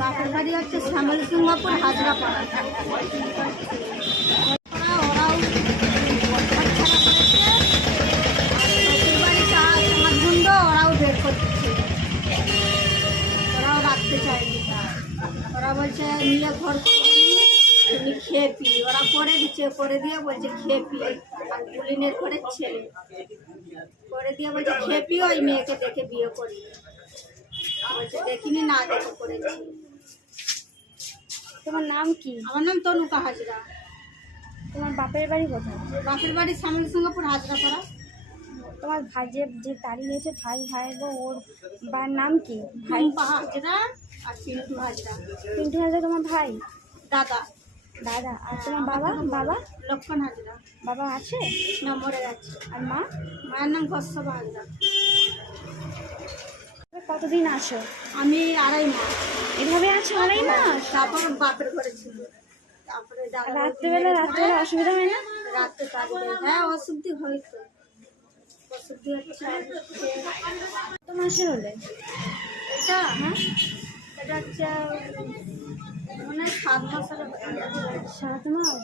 বাপের বাড়ি হচ্ছে শ্যামল সিংহপুর হাজরাপাড়া। ওরাও ছাড়া করেছে, শ্বশুর বাড়ি আমার গুন্ড ওরাও বের করছে, ওরাও রাখতে চায়নি। ওরা বলছে নিয়ে ঘর তুমি খেয়ে পি, ওরা করে দিচ্ছে, করে দিয়ে বলছে খেয়ে পি। আর বুলিনের ঘরের ছেলে করে দিয়ে বলছে খেয়ে পি, ওই মেয়েকে দেখে বিয়ে করি। বলছে দেখিনি, না দেখে করেছি। তোমার নাম কি? আমার নাম তনুকা হাজরা। তোমার বাপের বাড়ি কোথায়? বাপের বাড়ি শ্যামল সিংহপুর হাজরাপাড়া। তোমার ভাই যে তাড়ি নিয়েছে, ভাই গো, ওর বার নাম কি? ভাই টুম্পা হাজরা আর পিন্টু হাজরা। পিন্টু হাজরা তোমার ভাই? দাদা। দাদা। আর তোমার বাবা? লক্ষণ হাজরা। বাবা আছে না, মরে গেছে। আর মা? মায়ের নাম কশ্যপ হাজরা। কতদিন আছো? আমি 2.5 মাস। এভাবে আছো 2.5 মাস? তারপর বাপের ঘরে ছিল। তারপরে রাত্রেবেলা অসুবিধা হয় না? রাত্রে কাজে, হ্যাঁ অসুবিধা হয়তো, অসুবিধা হচ্ছে। কত মাসের হলে এটা এটা হচ্ছে মনে হয় 7 মাসের। 7 মাস?